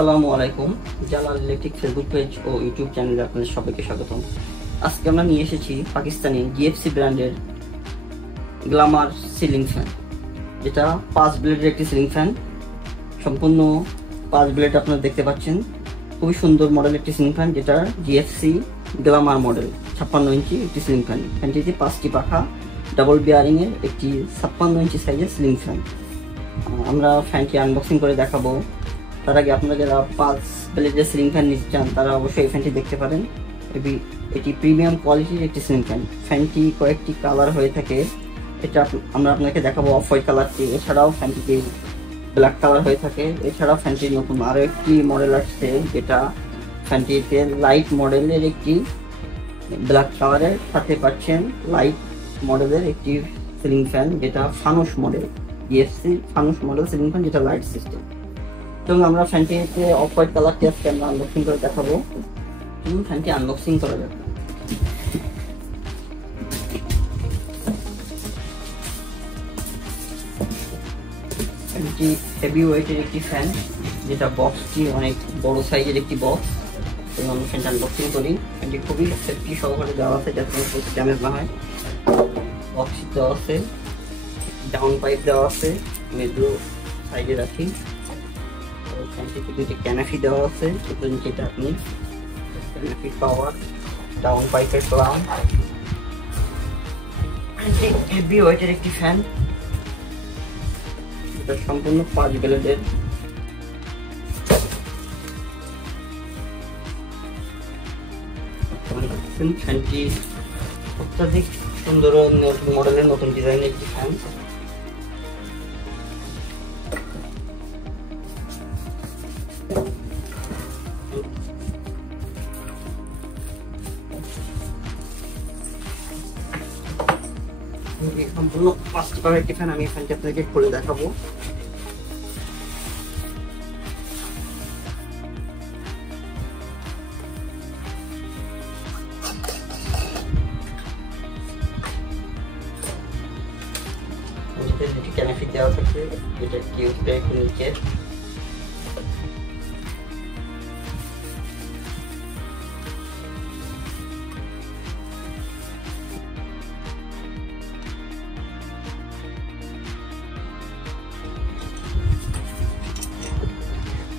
আসসালামু আলাইকুম। Jalal electric Facebook page ও YouTube চ্যানেলে আপনাদের সবাইকে স্বাগতম। আজকে আমরা নিয়ে এসেছি পাকিস্তানি জিএফসি ব্র্যান্ডের গ্ল্যামার সিলিং ফ্যান, যেটা 5 ব্লেডের একটি সিলিং ফ্যান। সম্পূর্ণ 5 ব্লেড আপনারা দেখতে পাচ্ছেন। খুবই সুন্দর মডেল একটি সিলিং ফ্যান, যেটা জিএফসি গ্ল্যামার মডেল 56 ইঞ্চি একটি সিলিং ফ্যান। ফ্যানটিতে 5টি পাখা, ডাবল বিয়ারিংয়ের একটি 56 ইঞ্চি সাইজের সিলিং ফ্যান। আমরা ফ্যানটি আনবক্সিং করে দেখাবো। তার আগে আপনারা যারা 5 ব্লেডের সিলিং ফ্যান নিতে চান তারা অবশ্যই এই ফ্যানটি দেখতে পারেন। এটি প্রিমিয়াম কোয়ালিটির একটি সিলিং ফ্যান। ফ্যানটি কয়েকটি কালার হয়ে থাকে, এটা আমরা আপনাকে দেখাবো অফ হোয়াইট কালারটি। এছাড়াও ফ্যানটিতে ব্ল্যাক কালার হয়ে থাকে। এছাড়াও ফ্যানটির নতুন আরও একটি মডেল আসছে, যেটা ফ্যানটিতে লাইট মডেলের একটি ব্ল্যাক কালারের সাথে পাচ্ছেন লাইট মডেলের একটি সিলিং ফ্যান, যেটা ফানুস মডেল, জিএফসি ফানুস মডেল সিলিং ফ্যান, যেটা লাইট সিস্টেম। এবং আমরা ফ্যানটিতে অফ হোয়াইট কালারটি আজকে আমরা আনবক্সিং করে দেখাবো। ফ্যানটি আনবক্সিং করা যাবে। ফ্যানটি হেভি ওয়েটের একটি ফ্যান, যেটা বক্সটি অনেক বড় সাইজের একটি বক্স। এবং আমরা ফ্যানটি আনবক্সিং করি। ফ্যানটি খুবই সেফটি সহকারে দেওয়া আছে, যাতে কোনো ড্যামেজ না হয়। বক্স দেওয়া আছে, ডাউন পাইপ দেওয়া আছে, আমি এগুলো সাইডে রাখি। ফ্যানটিতে দুটি ক্যানাফি দেওয়া আছে, যেটা আপনি ক্যানাফি পাওয়ার, ডাউন পাইপের প্লাম। হেভি ওয়েটের একটি ফ্যান, এটা সম্পূর্ণ 5 ব্লেডের। ফ্যানটি অত্যাধিক সুন্দর নতুন মডেলের, নতুন ডিজাইনের একটি ফ্যান। সম্পূর্ণ 5টি পাওয়ার একটি ফ্যান। আমি ফ্যানটি আপনাকে খুলে দেখাবো। দুটি ক্যানাফি দেওয়া থাকে, যেটা কিউবটা একটু নিচে।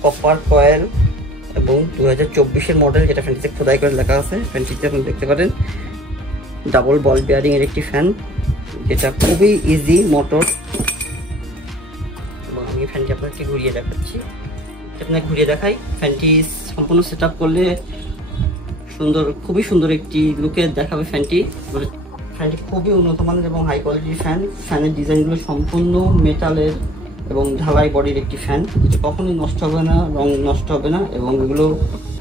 কপার কয়েল এবং 2024-এর মডেল, যেটা ফ্যানটিতে খোদাই করে লেখা আছে। ফ্যানটিতে আপনি দেখতে পারেন ডাবল বল বিয়ারিং এর একটি ফ্যান, যেটা খুবই ইজি মোটর। এবং আমি ফ্যানটি আপনাকে ঘুরিয়ে দেখাচ্ছি, আপনাকে ঘুরিয়ে দেখাই। ফ্যানটি সম্পূর্ণ সেট আপ করলে সুন্দর, খুবই সুন্দর একটি লুকে দেখাবে ফ্যানটি। ফ্যানটি খুবই উন্নত মানের এবং হাই কোয়ালিটির ফ্যান। ফ্যানের ডিজাইনগুলো সম্পূর্ণ মেটালের এবং ঢালাই বডির একটি ফ্যান, যেটা কখনোই নষ্ট হবে না, রং নষ্ট হবে না, এবং এগুলো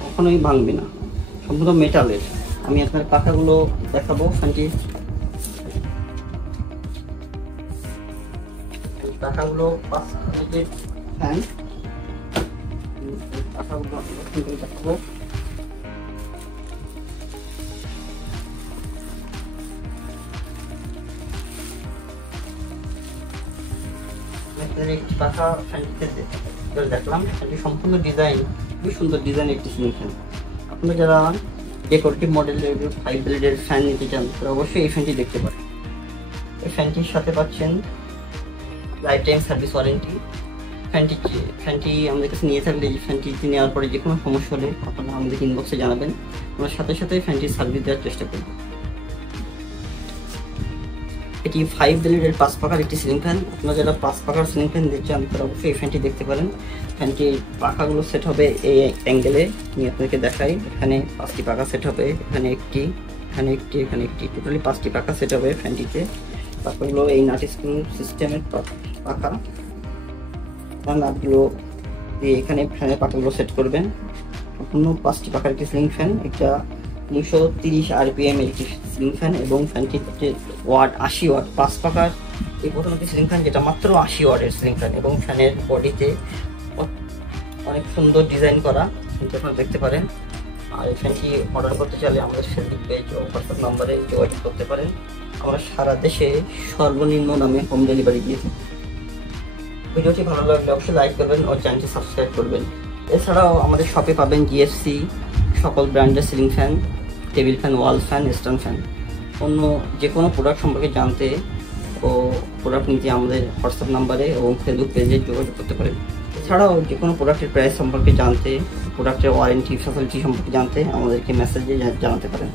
কখনোই ভাঙবে না, সম্পূর্ণ মেটালের। আমি আপনার পাখাগুলো দেখাবো। ফ্যানটির পাখাগুলো 5 ব্লেডের ফ্যান। পাখাগুলো দেখাবো। একটি পাখা ফ্যানটিতে দেখলাম। ফ্যানটি সম্পূর্ণ ডিজাইন, খুবই সুন্দর ডিজাইন একটি সিলিং ফ্যান। আপনারা যারা ডেকোরেটিভ মডেলের 5 ব্লেডের ফ্যান নিতে চান তারা অবশ্যই এই ফ্যানটি দেখতে পারেন। এই ফ্যানটির সাথে পাচ্ছেন লাইফ টাইম সার্ভিস ওয়ারেন্টি। ফ্যানটি আমাদের কাছে নিয়ে থাকলে, এই ফ্যানটি নেওয়ার পরে যে কোনো সমস্যা হলে আপনারা আমাদের ইনবক্সে জানাবেন। আমরা সাথে সাথে ফ্যানটির সার্ভিস দেওয়ার চেষ্টা করব। এটি 5 ব্লেডের 5 পাখার একটি সিলিং ফ্যান। আপনারা যারা 5 পাখার সিলিং ফ্যান দিতে চান তারা অবশ্যই এই ফ্যানটি দেখতে পারেন। ফ্যানটির পাখাগুলো সেট হবে এই অ্যাঙ্গেলে, আমি আপনাকে দেখাই। এখানে 5টি পাখা সেট হবে, এখানে একটি, এখানে একটি, এখানে একটি, টোটালি 5টি পাখা সেট হবে ফ্যানটিতে। পাখাগুলো এই নাট স্ক্রু সিস্টেমের পাখা। নাটগুলো দিয়ে এখানে ফ্যানের পাখাগুলো সেট করবেন। সম্পূর্ণ 5টি পাখার একটি সিলিং ফ্যান। এটা 230 RPM এর একটি সিলিং ফ্যান, এবং ফ্যানটিতে ওয়াট 80 ওয়াট। 5 পাখার এই প্রথম একটি সিলিং ফ্যান, যেটা মাত্র 80 ওয়াটের সিলিং ফ্যান, এবং ফ্যানের বডিতে অনেক সুন্দর ডিজাইন করা, আপনারা দেখতে পারেন। আর এই ফ্যানটি অর্ডার করতে চাইলে আমাদের ফেসবুক পেজ ও হোয়াটসঅ্যাপ নাম্বারে যোগাযোগ করতে পারেন। আমরা সারা দেশে সর্বনিম্ন দামে হোম ডেলিভারি দিয়ে থাকি। ভিডিওটি ভালো লাগলে অবশ্যই লাইক করবেন ও চ্যানেলটি সাবস্ক্রাইব করবেন। এছাড়াও আমাদের শপে পাবেন জিএফসি সকল ব্র্যান্ডের সিলিং ফ্যান, টেবিল ফ্যান, ওয়াল ফ্যান, স্ট্যান্ড ফ্যান। অন্য যে কোনো প্রোডাক্ট সম্পর্কে জানতে ও প্রোডাক্ট নিতে আমাদের হোয়াটসঅ্যাপ নাম্বারে এবং ফেসবুক পেজে যোগাযোগ করতে পারেন। এছাড়াও যে কোনো প্রোডাক্টের প্রাইস সম্পর্কে জানতে, প্রোডাক্টের ওয়ারেন্টি ফ্যাসিলিটি সম্পর্কে জানতে আমাদেরকে মেসেজে জানাতে পারেন।